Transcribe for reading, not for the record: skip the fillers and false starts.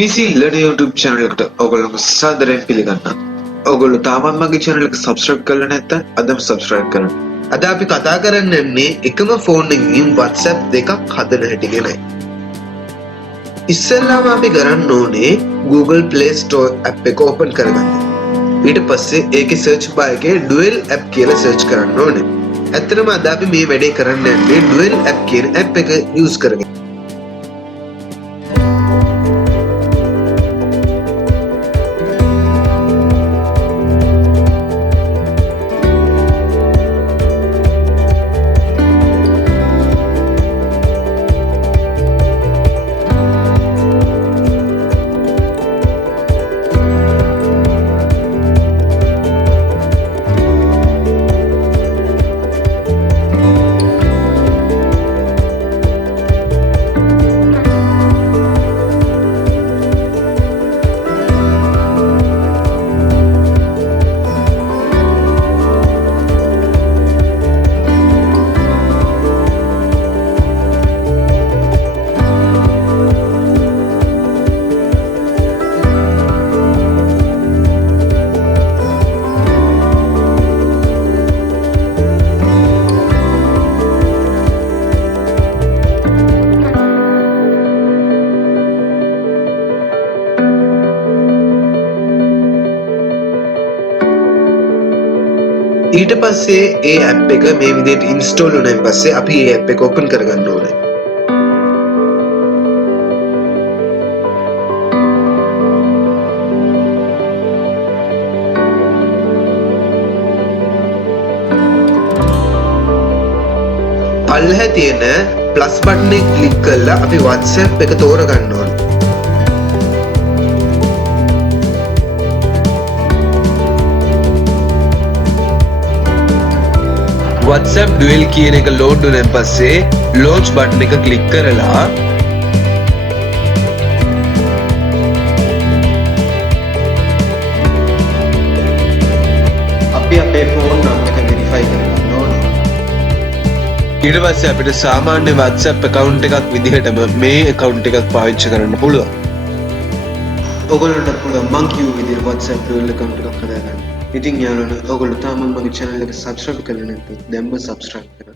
Pclearner YouTube channel එකට ඔයගොල්ලෝ සාදරයෙන් පිළිගන්නවා. ඔයගොල්ලෝ තාමත් මගේ channel එක subscribe කරලා නැත්නම් අදම subscribe කරන්න. අද අපි කතා කරන්න යන්නේ එකම phone එකකින් WhatsApp දෙකක් හදන හැටි ගැනයි. ඉස්සෙල්ලාම අපි කරන්න ඕනේ Google Play Store app එක open කරගන්න. ඊට පස්සේ ඒකේ search bar එකේ dual app කියලා search කරන්න ඕනේ. ඇත්තටම අද අපි මේ වැඩේ කරන්න යන්නේ dual app කියන app එක use කරගෙන. ඊට පස්සේ ඒ app එක මේ විදිහට install වුණාන් පස්සේ අපි ඒ app එක open කරගන්න ඕනේ. පල්ලෙහා තියෙන plus button එක click කරලා අපි WhatsApp එක තෝරගන්න ඕනේ. WhatsApp dual කියන එක load වුණාන් පස්සේ launch button එක click කරලා අපි අපේ phone number එක verify කරගන්න ඕනේ. ඊට පස්සේ අපිට සාමාන්‍ය WhatsApp account එකක් විදිහටම මේ account එකක් පාවිච්චි කරන්න පුළුවන්. ඔයගොල්ලන්ට පුළුවන් මං කියු විදිහට WhatsApp dual account එකක් හදාගන්න. ඉතින් යාළුවනේ ඔයගොල්ලෝ තාම මගේ channel එක subscribe කරලා නැත්නම් දැන්ම subscribe කරන්න.